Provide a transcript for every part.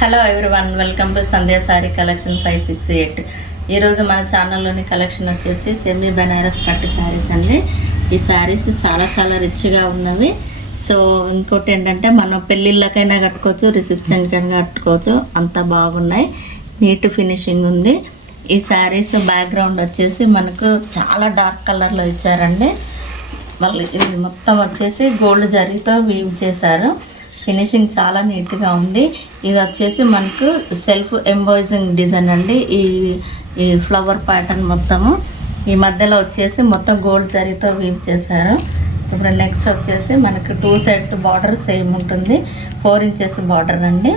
Hello everyone, welcome to Sandhya sorry collection 568. ఈరోజు మన ఛానల్లోని collection వచ్చేసి సెమీ బెనారస్ పట్టు శారీస్ అండి. ఈ శారీస్ చాలా చాలా రిచ్గా ఉన్నవి. సో ఇంకోటి ఏంటంటే మనం పెళ్ళిళ్ళకైనా కట్టుకోవచ్చు, రిసెప్షన్కైనా కట్టుకోవచ్చు, అంత బాగున్నాయి. నీట్ ఫినిషింగ్ ఉంది. ఈ శారీస్ బ్యాక్గ్రౌండ్ వచ్చేసి మనకు చాలా డార్క్ కలర్లో ఇచ్చారండి. మళ్ళీ ఇది మొత్తం వచ్చేసి గోల్డ్ జరీతో వీవ్ చేశారు. ఫినిషింగ్ చాలా నీట్గా ఉంది. ఇది వచ్చేసి మనకు సెల్ఫ్ ఎంబాయిజింగ్ డిజైన్ అండి. ఈ ఫ్లవర్ ప్యాటర్న్ మొత్తము ఈ మధ్యలో వచ్చేసి మొత్తం గోల్డ్ జరీతో వీవ్ చేశారు. ఇప్పుడు నెక్స్ట్ వచ్చేసి మనకు 2 సైడ్స్ బార్డర్ సేమ్ ఉంటుంది. 4 ఇంచెస్ బార్డర్ అండి.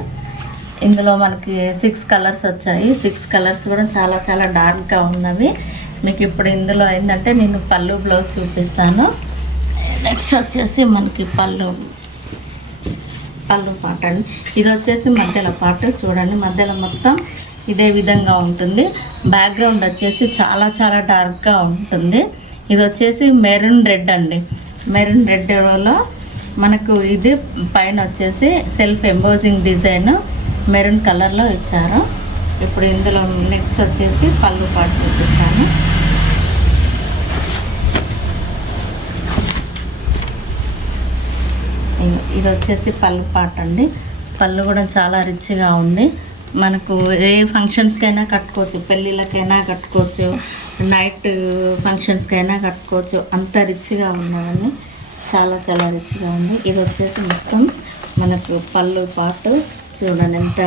ఇందులో మనకి 6 కలర్స్ వచ్చాయి. 6 కలర్స్ కూడా చాలా చాలా డార్క్గా ఉన్నవి. మీకు ఇప్పుడు ఇందులో ఏంటంటే నేను పళ్ళు బ్లౌజ్ చూపిస్తాను. నెక్స్ట్ వచ్చేసి మనకి పళ్ళు పాట అండి. ఇది వచ్చేసి మధ్యలో పాట చూడండి, మధ్యలో మొత్తం ఇదే విధంగా ఉంటుంది. బ్యాక్గ్రౌండ్ వచ్చేసి చాలా చాలా డార్క్గా ఉంటుంది. ఇది వచ్చేసి మెరూన్ రెడ్ అండి. మెరూన్ రెడ్లో మనకు ఇది పైన వచ్చేసి సెల్ఫ్ ఎంబోజింగ్ డిజైన్ మెరూన్ కలర్లో ఇచ్చారు. ఇప్పుడు ఇందులో నెక్స్ట్ వచ్చేసి పళ్ళు పాట చూపిస్తాను. ఇది వచ్చేసి పళ్ళు పాట అండి. పళ్ళు కూడా చాలా రిచ్గా ఉంది. మనకు ఏ ఫంక్షన్స్కైనా కట్టుకోవచ్చు, పెళ్ళిళ్ళకైనా కట్టుకోవచ్చు, నైట్ ఫంక్షన్స్కైనా కట్టుకోవచ్చు, అంత రిచ్గా ఉన్నవన్నీ. చాలా చాలా రిచ్గా ఉంది. ఇది వచ్చేసి మొత్తం మనకు పళ్ళు పాటు చూడండి ఎంత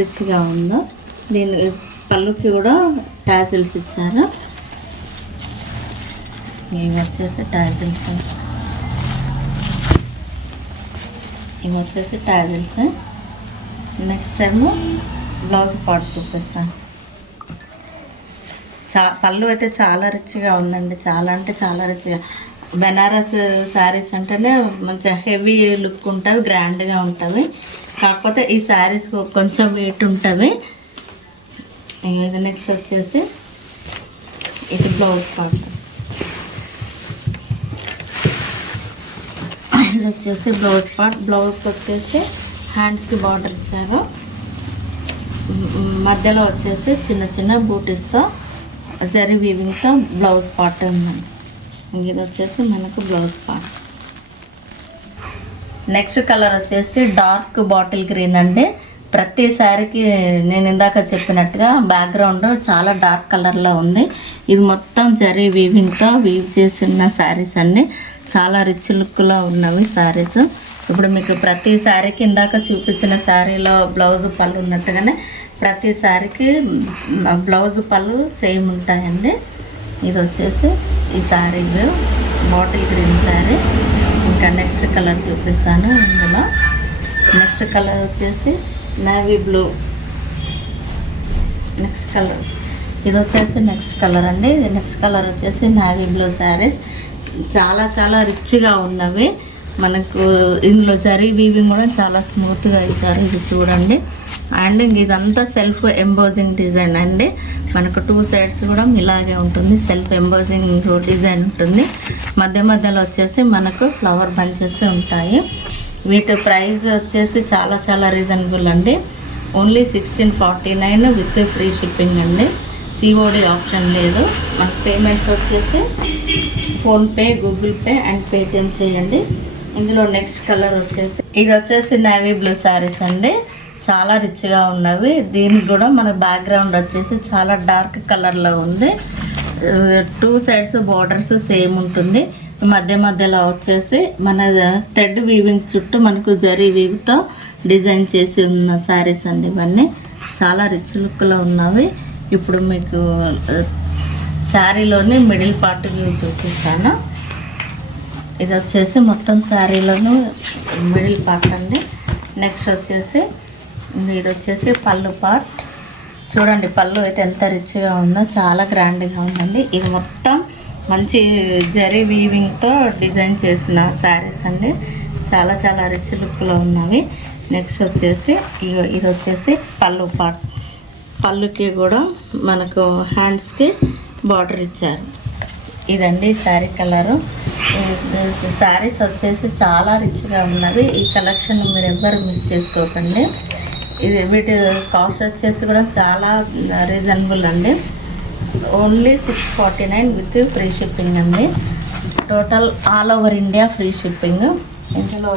రిచ్గా ఉందో. దీని పళ్ళుకి కూడా టాజిల్స్ ఇచ్చారు. ఇవి వచ్చేసి టాజిల్స్, ఇవి వచ్చేసి tassels. Next time blouse part చూపిస్తాను. పళ్ళు అయితే చాలా రిచ్గా ఉందండి. చాలా అంటే చాలా రిచ్గా. బెనారస్ శారీస్ అంటేనే మంచిగా హెవీ లుక్ ఉంటుంది, గ్రాండ్గా ఉంటుంది. కాకపోతే ఈ శారీస్ కొంచెం వెయిట్ ఉంటుంది. ఇది నెక్స్ట్ వచ్చేసి ఇది బ్లౌజ్ పార్ట్. ఇది వచ్చేసి బ్లౌజ్ పార్ట్. బ్లౌజ్కి వచ్చేసి హ్యాండ్స్కి బార్డర్ ఇచ్చారు. మధ్యలో వచ్చేసి చిన్న చిన్న బూటీస్తో జరీ వీవింగ్తో బ్లౌజ్ పార్ట్ ఉందండి. ఇది వచ్చేసి మనకు బ్లౌజ్ పార్ట్. నెక్స్ట్ కలర్ వచ్చేసి డార్క్ బాటిల్ గ్రీన్ అండి. ప్రతి శారీకి నేను ఇందాక చెప్పినట్టుగా బ్యాక్గ్రౌండ్ చాలా డార్క్ కలర్లో ఉంది. ఇది మొత్తం జరీ వీవింగ్తో వీవ్ చేసిన శారీస్ అండి. చాలా రిచ్ లుక్లో ఉన్నవి శారీస్. ఇప్పుడు మీకు ప్రతి శారీకి ఇందాక చూపించిన శారీలో బ్లౌజ్ పళ్ళు ఉన్నట్టుగానే ప్రతి శారీకి బ్లౌజ్ పళ్ళు సేమ్ ఉంటాయండి. ఇది వచ్చేసి ఈ శారీ బాటిల్ గ్రీన్ శారీ. ఇంకా నెక్స్ట్ కలర్ చూపిస్తాను. ఇందులో నెక్స్ట్ కలర్ వచ్చేసి నేవీ బ్లూ. నెక్స్ట్ కలర్ ఇది వచ్చేసి నెక్స్ట్ కలర్ అండి. నెక్స్ట్ కలర్ వచ్చేసి నేవీ బ్లూ శారీస్. చాలా చాలా రిచ్గా ఉన్నవి. మనకు ఇందులో జరీ వీవింగ్ కూడా చాలా స్మూత్గా ఇచ్చారు. ఇది చూడండి. అండ్ ఇదంతా సెల్ఫ్ ఎంబోజింగ్ డిజైన్ అండి. మనకు 2 సైడ్స్ కూడా ఇలాగే ఉంటుంది. సెల్ఫ్ ఎంబోజింగ్ డిజైన్ ఉంటుంది. మధ్య మధ్యలో వచ్చేసి మనకు ఫ్లవర్ బంచెస్ ఉంటాయి. వీటి ప్రైస్ వచ్చేసి చాలా చాలా రీజనబుల్ అండి. ఓన్లీ 1649 విత్ ఫ్రీ షిప్పింగ్ అండి. సిఓడి ఆప్షన్ లేదు. మన పేమెంట్స్ వచ్చేసి PhonePe, Google pay and Paytm చేయండి. ఇందులో నెక్స్ట్ కలర్ వచ్చేసి ఇది వచ్చేసి నేవీ బ్లూ శారీస్ అండి. చాలా రిచ్గా ఉన్నవి. దీనికి కూడా మన బ్యాక్గ్రౌండ్ వచ్చేసి చాలా డార్క్ కలర్లో ఉంది. 2 సైడ్స్ బార్డర్స్ సేమ్ ఉంటుంది. మధ్య మధ్యలో వచ్చేసి మన థ్రెడ్ వీవింగ్ చుట్టూ మనకు జరీ వీవ్తో డిజైన్ చేసి ఉన్న శారీస్ అండి. ఇవన్నీ చాలా రిచ్ లుక్లో ఉన్నవి. ఇప్పుడు మీకు శారీలోని మిడిల్ పార్ట్ వ్యూ చూపిస్తాను. ఇది వచ్చేసి మొత్తం శారీలోను మిడిల్ పార్ట్ అండి. నెక్స్ట్ వచ్చేసి ఇది వచ్చేసి పళ్ళు పార్ట్. చూడండి పళ్ళు అయితే ఎంత రిచ్గా ఉందో, చాలా గ్రాండ్గా ఉందండి. ఇది మొత్తం మంచి జరీ వీవింగ్తో డిజైన్ చేసిన శారీస్ అండి. చాలా చాలా రిచ్ లుక్లో ఉన్నవి. నెక్స్ట్ వచ్చేసి ఇది వచ్చేసి పళ్ళు పార్ట్. పళ్ళుకి కూడా మనకు హ్యాండ్స్కి బార్డర్ ఇచ్చారు. ఇదండి శారీ కలరు. శారీస్ వచ్చేసి చాలా రిచ్గా ఉన్నది. ఈ కలెక్షన్ మీరు ఎవ్వరు మిస్ చేసుకోకండి. వీటి కాస్ట్ వచ్చేసి కూడా చాలా రీజనబుల్ అండి. ఓన్లీ 649 విత్ ఫ్రీ షిప్పింగ్ అండి. Total all over India free shipping. ఇందులో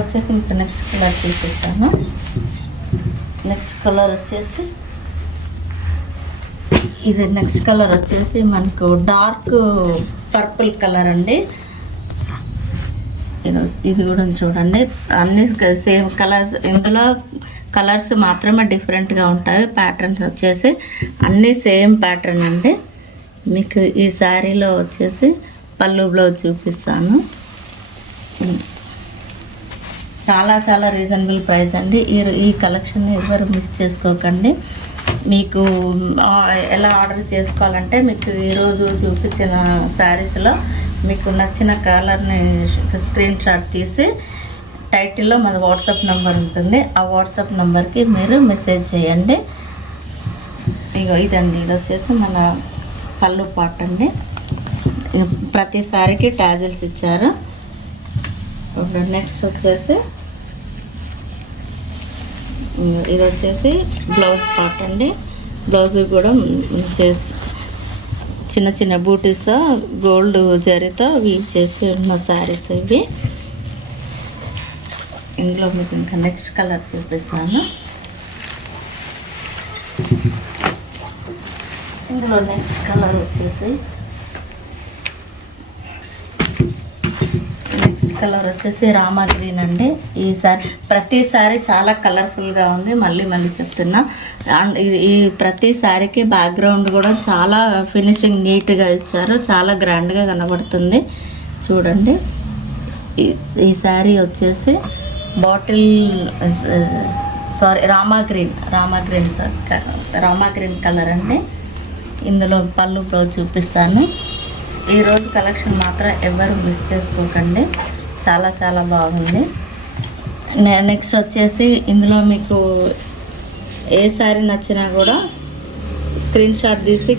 వచ్చేసి ఇంకా నెక్స్ట్ కలర్ చూపిస్తాను. నెక్స్ట్ కలర్ వచ్చేసి నెక్స్ట్ కలర్ వచ్చేసి మనకు డార్క్ పర్పుల్ కలర్ అండి. ఇది కూడా చూడండి, అన్ని సేమ్ కలర్స్. ఇందులో కలర్స్ మాత్రమే డిఫరెంట్గా ఉంటాయి. ప్యాటర్న్స్ వచ్చేసి అన్నీ సేమ్ ప్యాటర్న్ అండి. మీకు ఈ శారీలో వచ్చేసి పళ్ళు బ్లౌజ్ చూపిస్తాను. చాలా చాలా రీజనబుల్ ప్రైస్ అండి. ఈ కలెక్షన్ ఎవరు మిస్ చేసుకోకండి. మీకు ఎలా ఆర్డర్ చేసుకోవాలంటే మీకు ఈరోజు చూపించిన శారీస్లో మీకు నచ్చిన కలర్ని స్క్రీన్ షాట్ తీసి టైటిల్లో మన వాట్సాప్ నెంబర్ ఉంటుంది. ఆ వాట్సాప్ నెంబర్కి మీరు మెసేజ్ చేయండి. ఇదండి, ఇది వచ్చేసి మన పళ్ళు పాట్ అండి. ప్రతి సారీకి టాజిల్స్ ఇచ్చారు. నెక్స్ట్ వచ్చేసి ఇది వచ్చేసి బ్లౌజ్ పార్ట్ అండి. బ్లౌజ్ కూడా చిన్న చిన్న బూటీస్తో గోల్డ్ జరీతో వీవ్ చేసి ఉన్న శారీస్ ఇవి. ఇందులో మీకు ఇంకా నెక్స్ట్ కలర్ చూపిస్తాను. ఇందులో నెక్స్ట్ కలర్ వచ్చేసి రామా గ్రీన్ అండి. ఈసారి ప్రతిసారి చాలా కలర్ఫుల్గా ఉంది. మళ్ళీ చెప్తున్నా. అండ్ ఈ ప్రతి శారీకి బ్యాక్గ్రౌండ్ కూడా చాలా ఫినిషింగ్ నీట్గా ఇచ్చారు. చాలా గ్రాండ్గా కనబడుతుంది. చూడండి, ఈ శారీ వచ్చేసి రామా గ్రీన్ కలర్ అండి. ఇందులో పళ్ళు బ్లౌజ్ చూపిస్తాను. ఈరోజు కలెక్షన్ మాత్రం ఎవరు మిస్ చేసుకోకండి. చాలా చాలా బాగుంది. నెక్స్ట్ వచ్చేసి ఇందులో మీకు ఏ శారీ నచ్చినా కూడా స్క్రీన్ షాట్ తీసి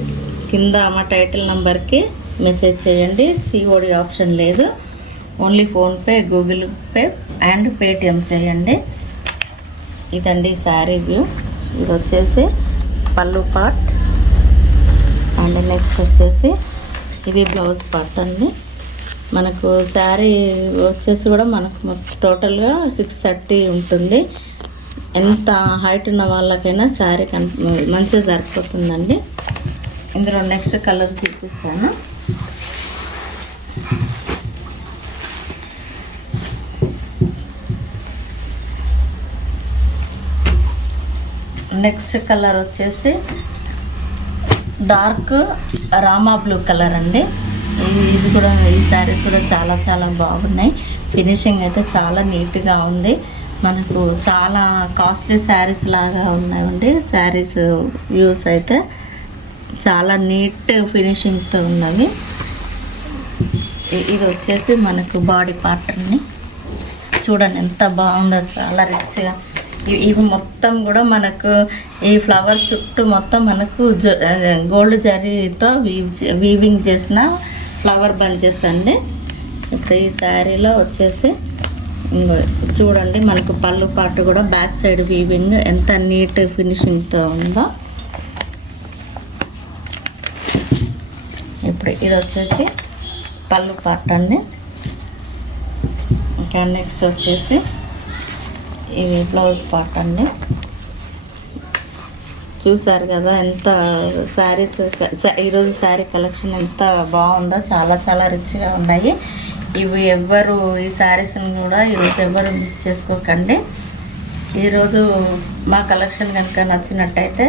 కింద మా టైటిల్ నెంబర్కి మెసేజ్ చేయండి. సిఓడి ఆప్షన్ లేదు. Only PhonePe, Google pay and Paytm చేయండి. ఇదండి శారీ వ్యూ. ఇది వచ్చేసి పళ్ళు పార్ట్ అండ్ నెక్స్ట్ వచ్చేసి ఇది బ్లౌజ్ పార్ట్ అండి. మనకు శారీ వచ్చేసి కూడా మనకు టోటల్గా 630 ఉంటుంది. ఎంత హైట్ ఉన్న వాళ్ళకైనా శారీ మంచిగా సరిపోతుందండి. ఇందులో నెక్స్ట్ కలర్ చూపిస్తాను. నెక్స్ట్ కలర్ వచ్చేసి డార్క్ రామా బ్లూ కలర్ అండి. ఇది కూడా ఈ శారీస్ కూడా చాలా చాలా బాగున్నాయి. ఫినిషింగ్ అయితే చాలా నీట్గా ఉంది. మనకు చాలా కాస్ట్లీ శారీస్ లాగా ఉన్నాయండి. శారీస్ వ్యూస్ అయితే చాలా నీట్ ఫినిషింగ్తో ఉన్నవి. ఇది వచ్చేసి మనకు బాడీ పార్ట్ అండి. చూడండి ఎంత బాగుందో, చాలా రిచ్గా. ఇవి మొత్తం కూడా మనకు ఈ ఫ్లవర్ చుట్టూ మొత్తం మనకు గోల్డ్ జరీతో వీవింగ్ చేసిన ఫ్లవర్ బంచెస్ అండి. ఇప్పుడు ఈ శారీలో వచ్చేసి చూడండి మనకు పళ్ళు పాటు కూడా బ్యాక్ సైడ్ వీవింగ్ ఎంత నీట్ ఫినిషింగ్తో ఉందో. ఇప్పుడు ఇది వచ్చేసి పళ్ళు పార్ట్ అండి. ఇంకా నెక్స్ట్ వచ్చేసి ఇది బ్లౌజ్ పార్ట్ అండి. చూసారు కదా ఎంత శారీస్, ఈరోజు శారీ కలెక్షన్ ఎంత బాగుందో. చాలా చాలా రిచ్గా ఉన్నాయి. ఇవి ఎవ్వరు ఈ శారీస్ని కూడా ఈరోజు ఎవ్వరు మిస్ చేసుకోకండి. ఈరోజు మా కలెక్షన్ కనుక నచ్చినట్టయితే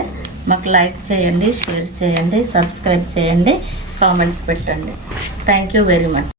మాకు లైక్ చేయండి, షేర్ చేయండి, సబ్స్క్రైబ్ చేయండి, కామెంట్స్ పెట్టండి. Thank you very much.